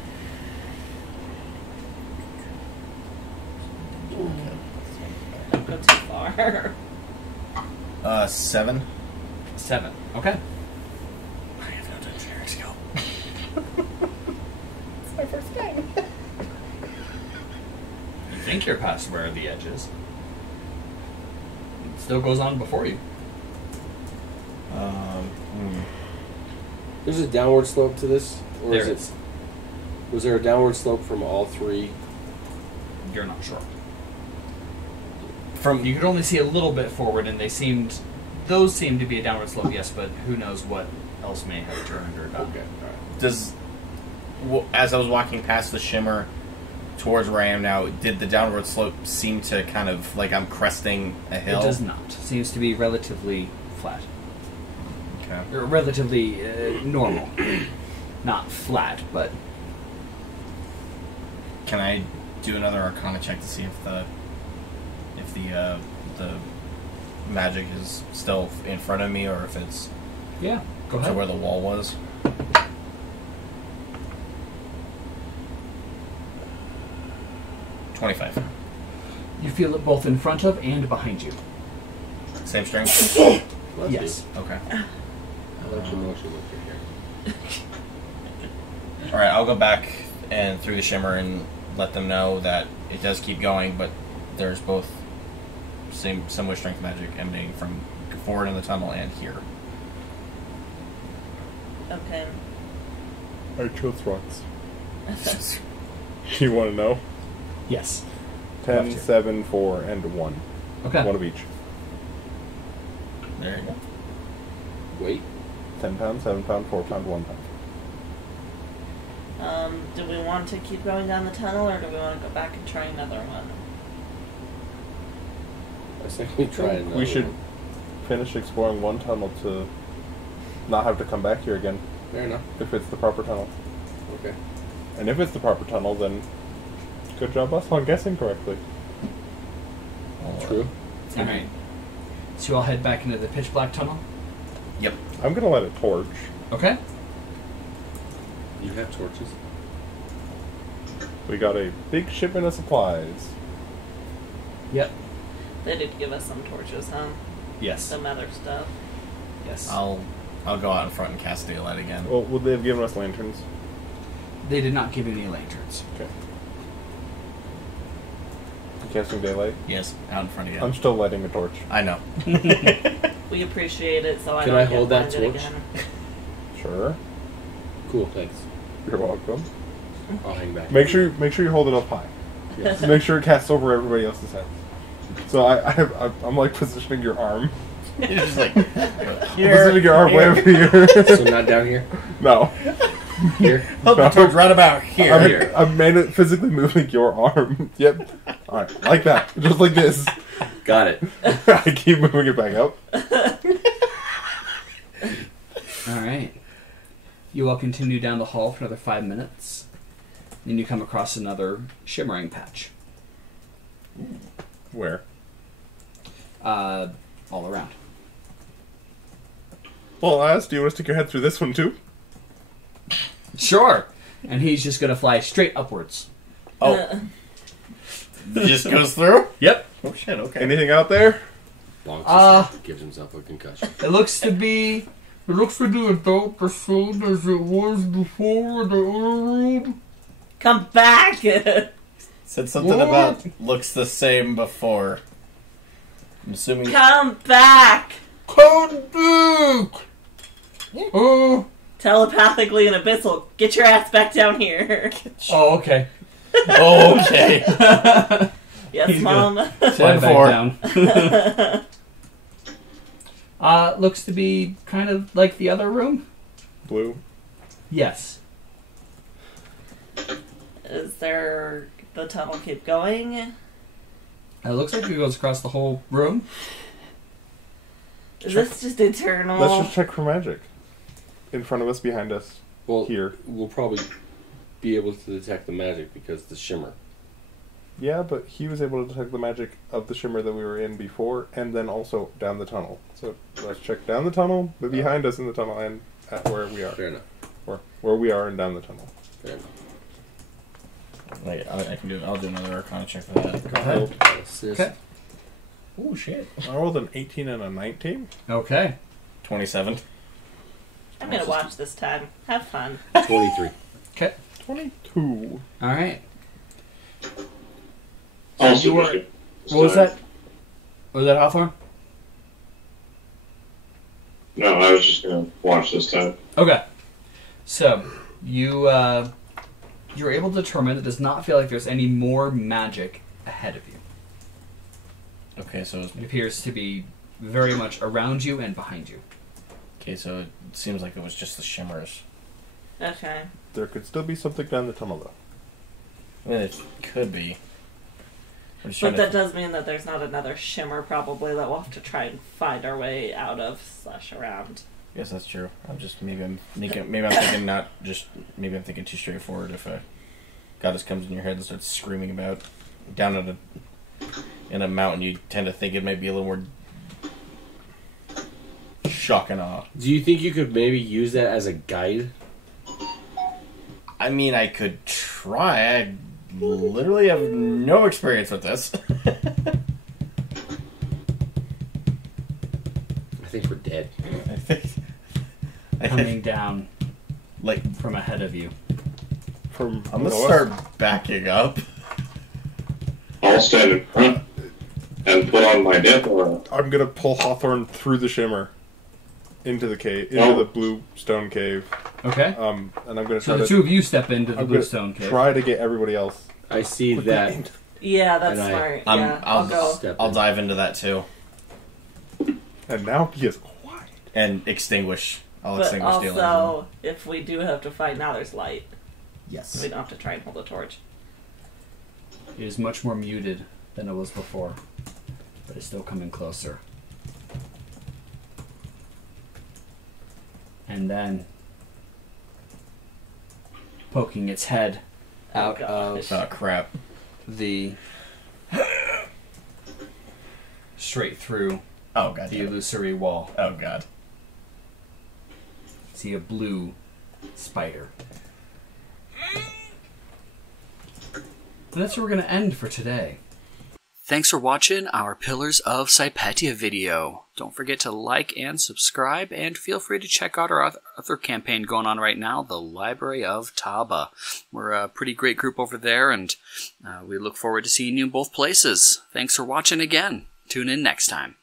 Don't go too far. 7. 7. Okay. I have no dungeoneering skill. It's my first game. You think you're past where the edge is. It still goes on before you. There's a downward slope to this? Or There is is. it? Was there a downward slope from all three? You're not sure. From You could only see a little bit forward, and those seemed to be a downward slope, yes, but who knows what else may have turned or done. as I was walking past the shimmer towards where I am now, did the downward slope seem to kind of like I'm cresting a hill? It does not. Seems to be relatively flat. Okay. Or relatively normal. Not flat, but... Can I do another Arcana check to see if the magic is still in front of me, or if it's Yeah, go to ahead. where the wall was? $25. You feel it both in front of and behind you. Same strength? Yes. Okay. I like your motion with your hair. Alright, I'll go back and through the shimmer and let them know that it does keep going, but there's both similar strength magic emanating from forward in the tunnel and here. Okay. I chose rocks. You want to know? Yes. 10, Left here. 7, 4, and 1. Okay. One of each. There you go. Wait. 10 pounds, 7 pounds, 4 pounds, 1 pound. Do we want to keep going down the tunnel, or do we want to go back and try another one? I think we try another We should one. finish exploring one tunnel to not have to come back here again, Fair enough. if it's the proper tunnel. Okay. And if it's the proper tunnel, then good job us on guessing correctly. True. Alright. So you all head back into the pitch black tunnel? Yep. I'm gonna let it torch. Okay. You have torches. We got a big shipment of supplies. Yep. They did give us some torches, huh? Yes. Some other stuff. Yes. I'll go out in front and cast daylight again. Well, would they have given us lanterns? They did not give any lanterns. Okay. You casting daylight? Yes, out in front again. I'm still lighting a torch. I know. We appreciate it, so I Can don't I get hold that blinded torch? again. Sure. Cool, thanks. You're welcome. I'll hang back. Make sure you hold it up high. Yes. Make sure it casts over everybody else's heads. So I'm like positioning your arm. You're just like, Positioning your arm way over here. So not down here? No. Here? Hold the torch right about here. I'm physically moving your arm. Yep. Alright, like that. Just like this. Got it. I keep moving it back up. Alright. You all continue down the hall for another 5 minutes. Then you come across another shimmering patch. Where? All around. Well, Az, do you want to stick your head through this one too? Sure! And he's just going to fly straight upwards. Oh. It just goes through? Yep. Oh shit, okay. Anything out there? Bonks his head, gives himself a concussion. It looks to be about the same as it was before the other room. Come back! Said something about looks the same before. I'm assuming... Come back! Come back! Oh. Telepathically and abyssal, get your ass back down here. Oh, okay. Oh, okay. Yes, He's Mom. Fly 10-4. back down. Looks to be kind of like the other room. Blue. Yes. Is there the tunnel keep going? It looks like it goes across the whole room. Is this just eternal? Let's just check for magic. In front of us, behind us. Well, Here. we'll probably be able to detect the magic because the shimmer. Yeah, but he was able to detect the magic of the shimmer that we were in before, and then also down the tunnel. So let's check down the tunnel, but behind us in the tunnel, and at where we are. Fair enough. Or where we are and down the tunnel. Fair enough. Wait, I can do. I'll do another Arcana check for that. Go ahead. Assist. Okay. Oh shit. I rolled an 18 and a 19. Okay. 27. I'm gonna watch this time. Have fun. 23. Okay. 22. All right. Also, you were- What was that? Was that Hawthorn? No, I was just gonna watch this time. Okay. So you're able to determine it does not feel like there's any more magic ahead of you. Okay, so It appears to be very much around you and behind you. it seems like it was just the shimmers. Okay. There could still be something down the tunnel, though. I mean, it could be. I'm just But trying that does mean that there's not another shimmer probably that we'll have to try and find our way out of / around. Yes, that's true. I'm thinking too straightforward. If a goddess comes in your head and starts screaming about down in a mountain, you tend to think it might be a little more shock and awe. Do you think you could maybe use that as a guide? I mean, I could try. I literally have no experience with this. I think we're dead. I think Coming down like from ahead of you. From I'm gonna north. start backing up. I'll stand in front and put on my death aura. I'm gonna pull Hawthorn through the shimmer into the cave, into Oh. the blue stone cave. Okay. And I'm going to So try the to. two of you step into the I'm blue gonna stone cave. try to get everybody else. I see that. Yeah, that's And I- smart. I'm- Yeah, I'll I'll go. Step I'll in. dive into that too. And now he is quiet. And extinguish. I'll But extinguish the illusion. also, if we do have to fight, now there's light. Yes. We don't have to try and hold a torch. It is much more muted than it was before, but it's still coming closer. And then, poking its head out gosh. of Oh crap. the straight through Oh god. the damn it. illusory wall. Oh god. See a blue spider. And that's where we're going to end for today. Thanks for watching our Pillars of Sypetia video. Don't forget to like and subscribe, and feel free to check out our other campaign going on right now, the Library of Taba. We're a pretty great group over there, and we look forward to seeing you in both places. Thanks for watching again. Tune in next time.